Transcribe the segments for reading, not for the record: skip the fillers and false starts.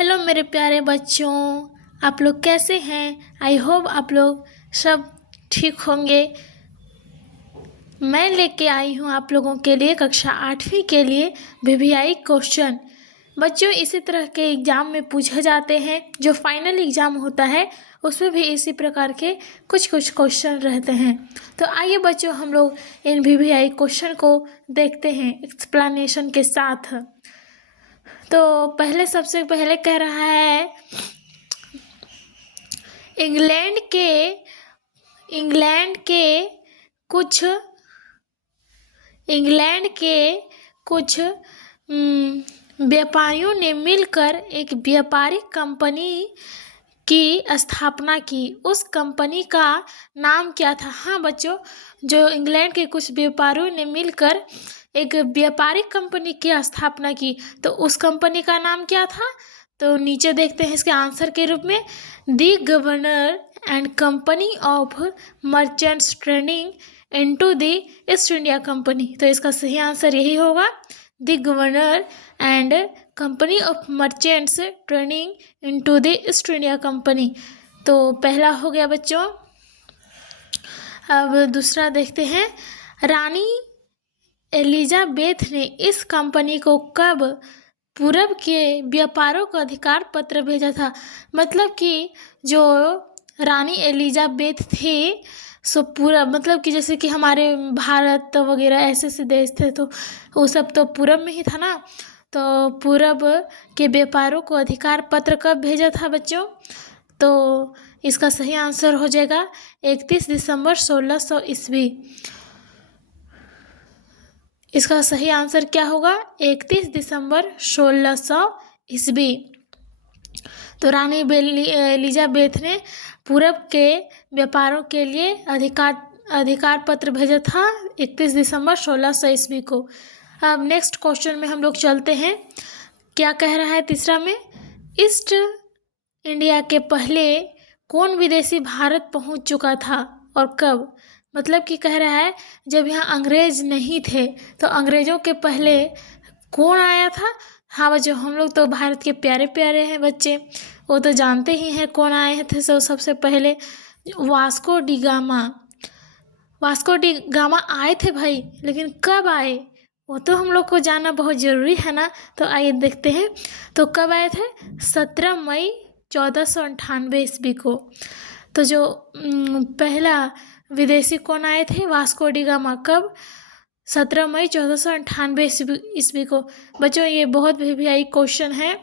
Hello मेरे प्यारे बच्चों, आप लोग कैसे हैं? आई होप आप लोग सब ठीक होंगे। मैं लेके आई हूँ आप लोगों के लिए कक्षा 8वीं के लिए वीवीआई क्वेश्चन। बच्चों, इसी तरह के एग्ज़ाम में पूछे जाते हैं। जो फाइनल एग्ज़ाम होता है उसमें भी इसी प्रकार के कुछ कुछ क्वेश्चन रहते हैं। तो आइए बच्चों, हम लोग इन वीवीआई क्वेश्चन को देखते हैं एक्सप्लेनेशन के साथ। तो सबसे पहले कह रहा है इंग्लैंड के कुछ व्यापारियों ने मिलकर एक व्यापारिक कंपनी की स्थापना की। उस कंपनी का नाम क्या था? हाँ बच्चों, जो इंग्लैंड के कुछ व्यापारियों ने मिलकर एक व्यापारिक कंपनी की स्थापना की, तो उस कंपनी का नाम क्या था? तो नीचे देखते हैं इसके आंसर के रूप में, the governor and company of merchants trading into the East India Company. तो इसका सही आंसर यही होगा, the governor and company of merchants trading into the East India Company. तो पहला हो गया बच्चों। अब दूसरा देखते हैं, रानी एलिजाबेथ ने इस कंपनी को कब पूरब के व्यापारों का अधिकार पत्र भेजा था? मतलब कि जो रानी एलिजाबेथ थी सो पूरा, मतलब कि जैसे कि हमारे भारत वगैरह ऐसे ऐसे देश थे, तो वो सब तो पूरब में ही था ना। तो पूरब के व्यापारों को अधिकार पत्र कब भेजा था बच्चों? तो इसका सही आंसर हो जाएगा 31 दिसंबर 1600 ईस्वी। इसका सही आंसर क्या होगा? 31 दिसंबर 1600 ईस्वी। तो रानी एलिजाबेथ ने पूरब के व्यापारों के लिए अधिकार पत्र भेजा था 31 दिसंबर 1600 ईस्वी को। अब नेक्स्ट क्वेश्चन में हम लोग चलते हैं। क्या कह रहा है तीसरा में, ईस्ट इंडिया के पहले कौन विदेशी भारत पहुंच चुका था और कब? मतलब कि कह रहा है जब यहाँ अंग्रेज नहीं थे तो अंग्रेजों के पहले कौन आया था? हाँ बच्चों, हम लोग तो भारत के प्यारे प्यारे हैं बच्चे, वो तो जानते ही हैं कौन आए थे। सबसे पहले वास्को डी गामा आए थे भाई, लेकिन कब आए वो तो हम लोग को जानना बहुत ज़रूरी है ना। तो आइए देखते हैं, तो कब आए थे? 17 मई 1498 ईस्वी को। तो जो पहला विदेशी कौन आए थे? Vasco D gamma. कब? 17 मई 1498 ईस्वी को। बच्चों, ये बहुत वीवीआई क्वेश्चन है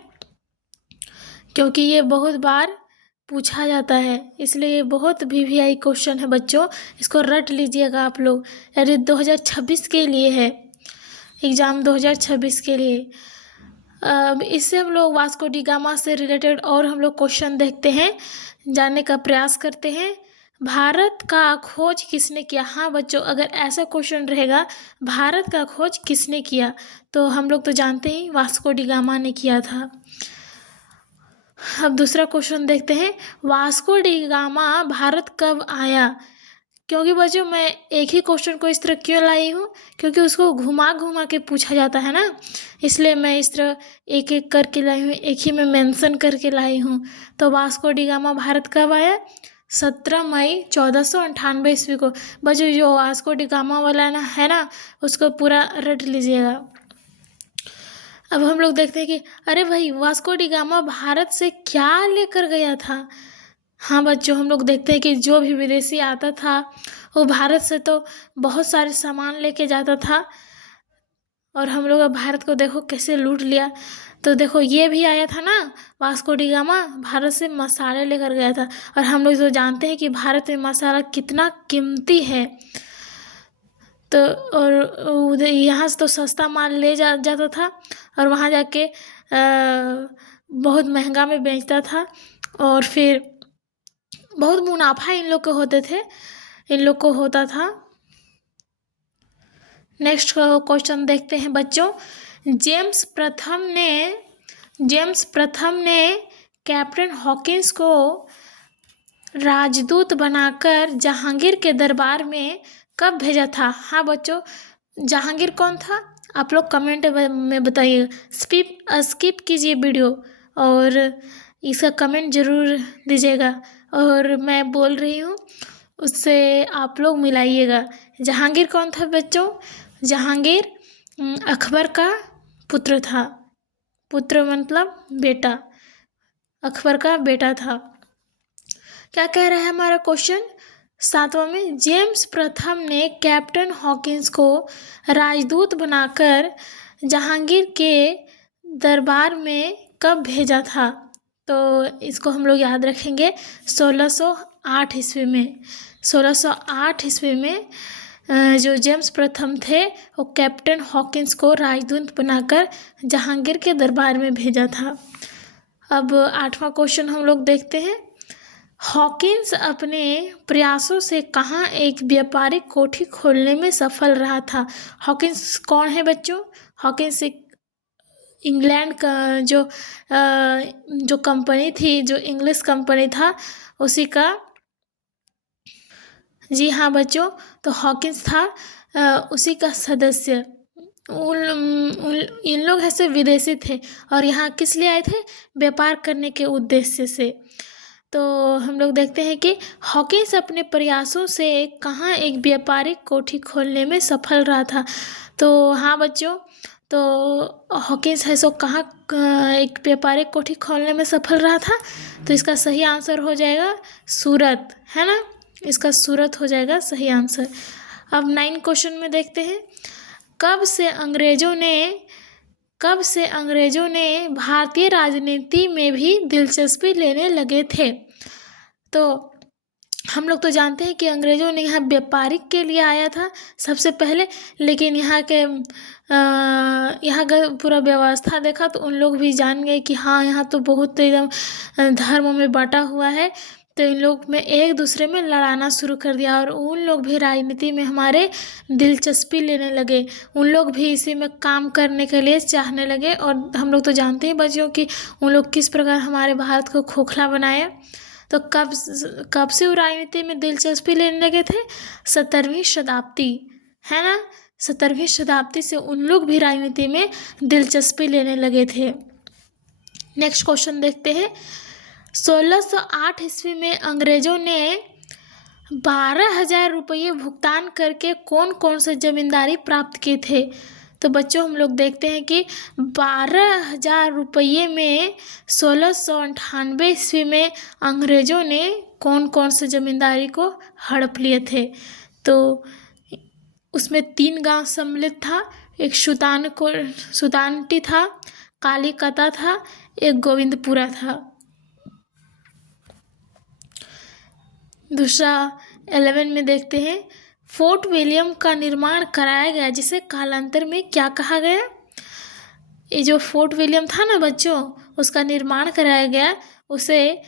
क्योंकि ये बहुत बार पूछा जाता है, इसलिए ये बहुत वीवीआई क्वेश्चन है बच्चों। इसको रट लीजिएगा आप लोग, यदि 2026 के लिए है एग्ज़ाम, 2026 के लिए। अब इससे हम लोग वास्को डी गामा से रिलेटेड और हम लोग क्वेश्चन देखते हैं, जानने का प्रयास करते हैं। भारत का खोज किसने किया? हाँ बच्चों, अगर ऐसा क्वेश्चन रहेगा भारत का खोज किसने किया, तो हम लोग तो जानते ही वास्को डी गामा ने किया था। अब दूसरा क्वेश्चन देखते हैं, वास्को डी गामा भारत कब आया? क्योंकि बच्चों मैं एक ही क्वेश्चन को इस तरह क्यों लाई हूँ, क्योंकि उसको घुमा घुमा के पूछा जाता है ना, इसलिए मैं इस तरह एक एक करके लाई हूँ, एक ही में मेंशन करके लाई हूँ। तो वास्को डी गामा भारत कब आया? 17 मई 1498 ईस्वी को। बच्चों, जो वास्को डी गामा वाला ना है ना, उसको पूरा रट लीजिएगा। अब हम लोग देखते हैं कि अरे भाई, वास्को डी गामा भारत से क्या लेकर गया था? हाँ बच्चों, हम लोग देखते हैं कि जो भी विदेशी आता था वो भारत से तो बहुत सारे सामान लेके जाता था, और हम लोग अब भारत को देखो कैसे लूट लिया। तो देखो ये भी आया था ना, वास्को डी गामा भारत से मसाले लेकर गया था, और हम लोग तो जानते हैं कि भारत में मसाला कितना कीमती है। तो और उधर यहाँ से तो सस्ता माल ले जाता था और वहाँ जाके बहुत महंगा में बेचता था, और फिर बहुत मुनाफा इन लोग को होता था। नेक्स्ट क्वेश्चन देखते हैं बच्चों, जेम्स प्रथम ने कैप्टन हॉकिंस को राजदूत बनाकर जहांगीर के दरबार में कब भेजा था? हाँ बच्चों, जहांगीर कौन था? आप लोग कमेंट में बताइए, स्किप कीजिए वीडियो और इसका कमेंट ज़रूर दीजिएगा। और मैं बोल रही हूँ उससे आप लोग मिलाइएगा। जहांगीर कौन था बच्चों? जहांगीर अकबर का पुत्र था। पुत्र मतलब बेटा, अकबर का बेटा था। क्या कह रहा है हमारा क्वेश्चन 7वां में? जेम्स प्रथम ने कैप्टन हॉकिंस को राजदूत बनाकर जहांगीर के दरबार में कब भेजा था? तो इसको हम लोग याद रखेंगे 1608 ईस्वी में। 1608 ईस्वी में जो जेम्स प्रथम थे वो कैप्टन हॉकिंस को राजदूत बनाकर जहांगीर के दरबार में भेजा था। अब 8वां क्वेश्चन हम लोग देखते हैं। हॉकिंस अपने प्रयासों से कहाँ एक व्यापारिक कोठी खोलने में सफल रहा था? हॉकिंस कौन है बच्चों? हॉकिंस एक इंग्लैंड का जो कंपनी थी, जो इंग्लिश कंपनी था उसी का, जी हाँ बच्चों, तो हॉकिंस था उसी का सदस्य। इन लोग ऐसे विदेशी थे और यहाँ किस लिए आए थे? व्यापार करने के उद्देश्य से। तो हम लोग देखते हैं कि हॉकिंस अपने प्रयासों से कहाँ एक व्यापारिक कोठी खोलने में सफल रहा था। तो हाँ बच्चों, तो हॉकिंस है सो कहाँ एक व्यापारिक कोठी खोलने में सफल रहा था? तो इसका सही आंसर हो जाएगा सूरत, है ना? इसका सूरत हो जाएगा सही आंसर। अब 9 क्वेश्चन में देखते हैं। कब से अंग्रेजों ने भारतीय राजनीति में भी दिलचस्पी लेने लगे थे? तो हम लोग तो जानते हैं कि अंग्रेजों ने यहाँ व्यापारिक के लिए आया था सबसे पहले, लेकिन यहाँ का पूरा व्यवस्था देखा तो उन लोग भी जान गए कि हाँ यहाँ तो बहुत एकदम धर्मों में बांटा हुआ है। तो इन लोग में एक दूसरे में लड़ाना शुरू कर दिया और उन लोग भी राजनीति में हमारे दिलचस्पी लेने लगे। उन लोग भी इसी में काम करने के लिए चाहने लगे। और हम लोग तो जानते हैं बच्चों कि उन लोग किस प्रकार हमारे भारत को खोखला बनाया। तो कब से वो राजनीति में दिलचस्पी लेने लगे थे? 17वीं शताब्दी, है ना? 17वीं शताब्दी से उन लोग भी राजनीति में दिलचस्पी लेने लगे थे। नेक्स्ट क्वेश्चन देखते हैं। 1608 ईस्वी में अंग्रेजों ने 12,000 रुपये भुगतान करके कौन कौन से जमींदारी प्राप्त किए थे? तो बच्चों हम लोग देखते हैं कि 12,000 रुपये में 1698 ईस्वी में अंग्रेजों ने कौन कौन से जमींदारी को हड़प लिए थे? तो उसमें 3 गांव सम्मिलित था। एक सुतानटी था, कालीकता था, एक गोविंदपुरा था। दूसरा 11 में देखते हैं। फोर्ट विलियम का निर्माण कराया गया जिसे कालांतर में क्या कहा गया? ये जो फोर्ट विलियम था ना बच्चों, उसका निर्माण कराया गया, उसे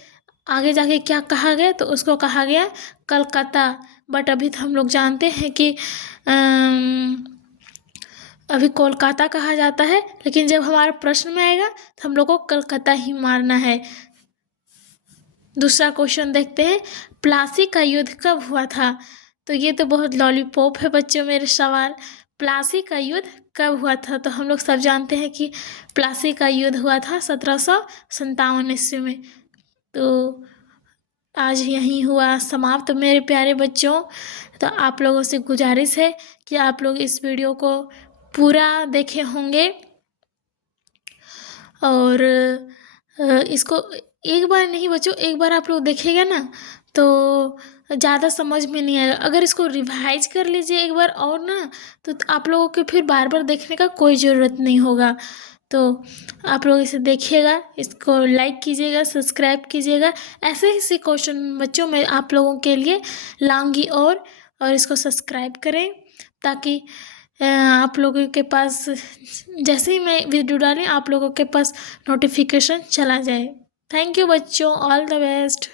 आगे जाके क्या कहा गया? तो उसको कहा गया कलकत्ता। बट अभी तो हम लोग जानते हैं कि अभी कोलकाता कहा जाता है, लेकिन जब हमारा प्रश्न में आएगा तो हम लोग को कलकत्ता ही मारना है। दूसरा क्वेश्चन देखते हैं। प्लासी का युद्ध कब हुआ था? तो ये तो बहुत लॉलीपॉप है बच्चों मेरे सवाल। प्लासी का युद्ध कब हुआ था? तो हम लोग सब जानते हैं कि प्लासी का युद्ध हुआ था 1757 ईस्वी में। तो आज यहीं हुआ समाप्त मेरे प्यारे बच्चों। तो आप लोगों से गुजारिश है कि आप लोग इस वीडियो को पूरा देखे होंगे और इसको एक बार नहीं बच्चों, एक बार आप लोग देखेगा ना तो ज़्यादा समझ में नहीं आएगा। अगर इसको रिवाइज कर लीजिए एक बार और ना, तो आप लोगों के फिर बार बार देखने का कोई ज़रूरत नहीं होगा। तो आप लोग इसे देखिएगा, इसको लाइक कीजिएगा, सब्सक्राइब कीजिएगा। ऐसे ही क्वेश्चन बच्चों मैं आप लोगों के लिए लाऊंगी और इसको सब्सक्राइब करें ताकि आप लोगों के पास जैसे ही मैं वीडियो डालें आप लोगों के पास नोटिफिकेशन चला जाए। थैंक यू बच्चों, ऑल द बेस्ट।